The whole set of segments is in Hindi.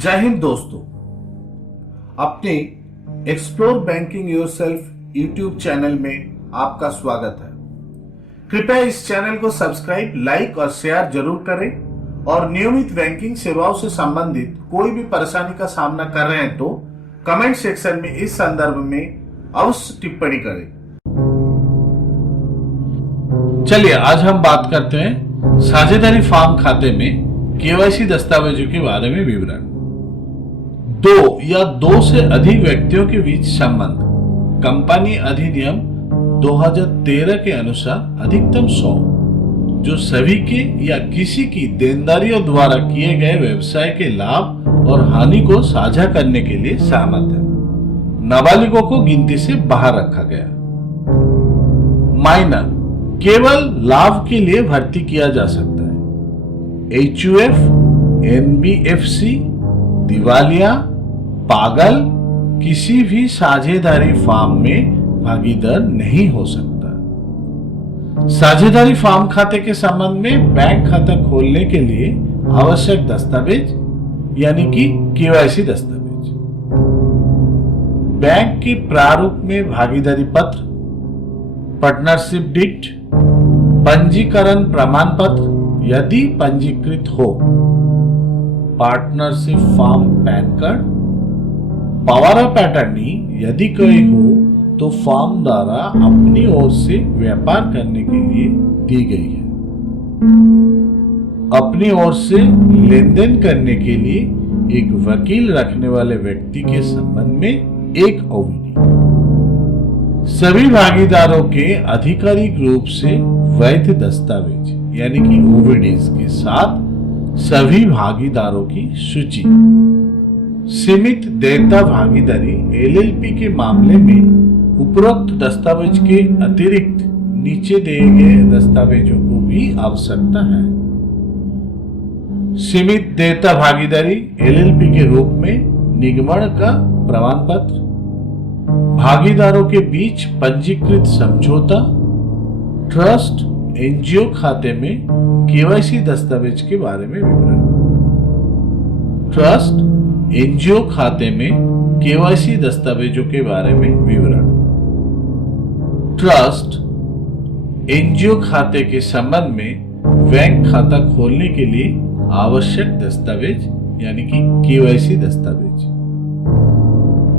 जय हिंद दोस्तों, अपने explore banking yourself YouTube channel में आपका स्वागत है। कृपया इस चैनल को सब्सक्राइब, लाइक और शेयर जरूर करें और नियमित बैंकिंग सेवाओं से संबंधित कोई भी परेशानी का सामना कर रहे हैं तो कमेंट सेक्शन में इस संदर्भ में अवश्य टिप्पणी करें। चलिए आज हम बात करते हैं साझेदारी फार्म खाते में केवाईसी दस्तावेजों के बारे में विवरण। दो या दो से अधिक व्यक्तियों के बीच संबंध। कंपनी अधिनियम 2013 के अनुसार अधिकतम 100 जो सभी के या किसी की देनदारियों द्वारा किए गए व्यवसाय के लाभ और हानि को साझा करने के लिए सहमत है। नाबालिगों को गिनती से बाहर रखा गया। माइनर केवल लाभ के लिए भर्ती किया जा सकता है। HUF, NBFC, दिवालिया, पागल किसी भी साझेदारी फार्म में भागीदार नहीं हो सकता। साझेदारी फार्म खाते के संबंध में बैंक खाता खोलने के लिए आवश्यक दस्तावेज यानी कि केवाईसी दस्तावेज। बैंक के प्रारूप में भागीदारी पत्र, पार्टनरशिप डीड, पंजीकरण प्रमाण पत्र यदि पंजीकृत हो, partnership form, pan card, power of attorney यदि कोई हो तो फॉर्म द्वारा अपनी ओर से व्यापार करने के लिए दी गई है। अपनी ओर से लेन देन करने के लिए एक वकील रखने वाले व्यक्ति के संबंध में एक ओवीडी। सभी भागीदारों के आधिकारिक रूप से वैध दस्तावेज यानी कि ओवीडीज के साथ सभी भागीदारों की सूची। सीमित देयता भागीदारी LLP के मामले में उपरोक्त दस्तावेज के अतिरिक्त नीचे दिए गए दस्तावेजों को भी आवश्यकता है। सीमित देयता भागीदारी LLP के रूप में निगमन का प्रमाण पत्र, भागीदारों के बीच पंजीकृत समझौता, ट्रस्ट, NGO खाते में केवाईसी दस्तावेज के बारे में विवरण। ट्रस्ट, NGO खाते में केवाईसी दस्तावेजों के बारे में विवरण। ट्रस्ट, NGO खाते के संबंध में बैंक खाता खोलने के लिए आवश्यक दस्तावेज यानी कि केवाईसी दस्तावेज।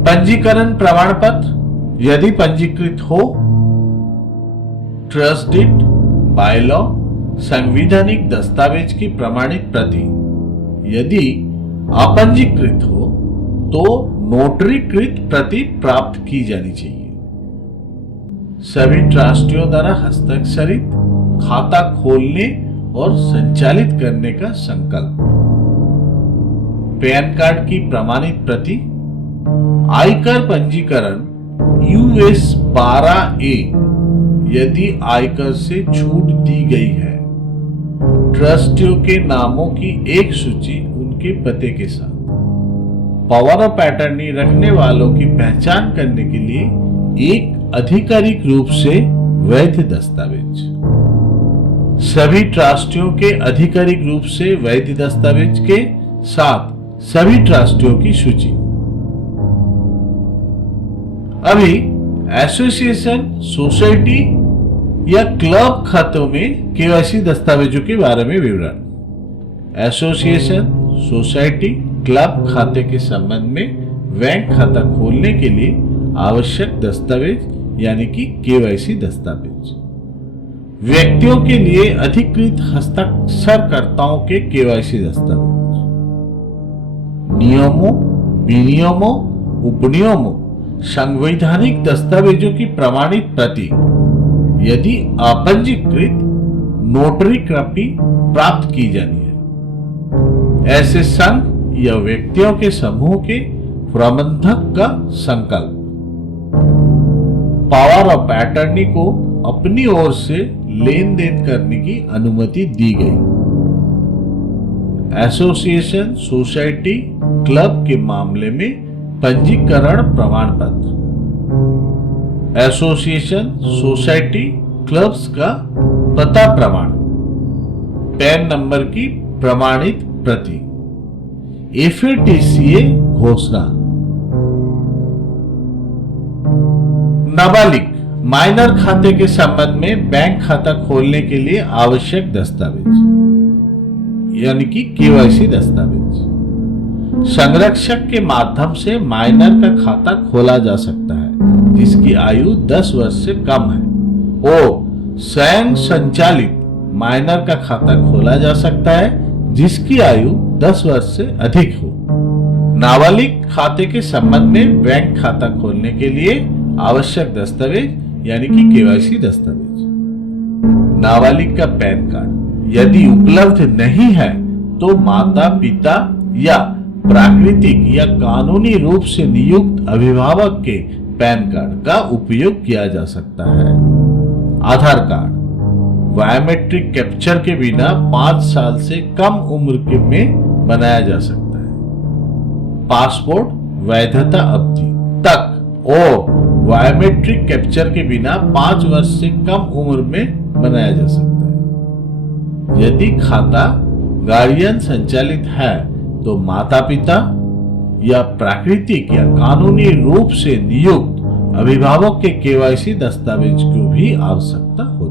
पंजीकरण प्रमाण पत्र यदि पंजीकृत हो, ट्रस्ट डीड, बायलॉ, संवैधानिक दस्तावेज की प्रमाणित प्रति। यदि अपंजीकृत हो तो नोटरीकृत प्रति प्राप्त की जानी चाहिए। सभी ट्रस्टियों द्वारा हस्ताक्षरित खाता खोलने और संचालित करने का संकल्प। पैन कार्ड की प्रमाणित प्रति। आयकर पंजीकरण US 12A यदि आयकर से छूट दी गई है। ट्रस्टियों के नामों की एक सूची उनके पते के साथ। पावर ऑफ अटॉर्नी रखने वालों की पहचान करने के लिए एक आधिकारिक रूप से वैध दस्तावेज। सभी ट्रस्टियों के आधिकारिक रूप से वैध दस्तावेज के साथ सभी ट्रस्टियों की सूची। अभी एसोसिएशन, सोसाइटी या क्लब खातों में केवाईसी दस्तावेजों के बारे में विवरण। एसोसिएशन, सोसाइटी, क्लब खाते के संबंध में बैंक खाता खोलने के लिए आवश्यक दस्तावेज यानी कि केवाईसी दस्तावेज। व्यक्तियों के लिए अधिकृत हस्ताक्षरकर्ताओं के केवाईसी दस्तावेज। नियमों, विनियमों, उपनियमों, संवैधानिक दस्तावेजों की प्रमाणित प्रति। यदि अपंजीकृत नोटरी कॉपी प्राप्त की जानी है। ऐसे संघ या व्यक्तियों के समूह के प्रबंधक का संकल्प। पावर ऑफ अटॉर्नी को अपनी ओर से लेन देन करने की अनुमति दी गई। एसोसिएशन, सोसाइटी, क्लब के मामले में पंजीकरण प्रमाण पत्र। एसोसिएशन, सोसाइटी, क्लब्स का पता प्रमाण, पैन नंबर की प्रमाणित प्रति। एफएटीसीए घोषणा। नाबालिग माइनर खाते के संबंध में बैंक खाता खोलने के लिए आवश्यक दस्तावेज यानी कि केवाईसी दस्तावेज। संरक्षक के माध्यम से माइनर का खाता खोला जा सकता है जिसकी आयु 10 वर्ष से कम है। ओ स्वयं संचालित माइनर का खाता खोला जा सकता है जिसकी आयु 10 वर्ष से अधिक हो। नाबालिग खाते के संबंध में बैंक खाता खोलने के लिए आवश्यक दस्तावेज यानी कि केवाईसी दस्तावेज। नाबालिग का पैन कार्ड यदि उपलब्ध नहीं है तो माता पिता या प्राकृतिक या कानूनी रूप से नियुक्त अभिभावक के पैन कार्ड का उपयोग किया जा सकता है। आधार कार्ड बायोमेट्रिक कैप्चर के बिना 5 साल से कम उम्र के में बनाया जा सकता है। पासपोर्ट वैधता अवधि तक और बायोमेट्रिक कैप्चर के बिना 5 वर्ष से कम उम्र में बनाया जा सकता है। यदि खाता गार्डियन संचालित है तो माता पिता या प्राकृतिक या कानूनी रूप से नियुक्त अभिभावक के केवाईसी दस्तावेज की भी आवश्यकता होती है।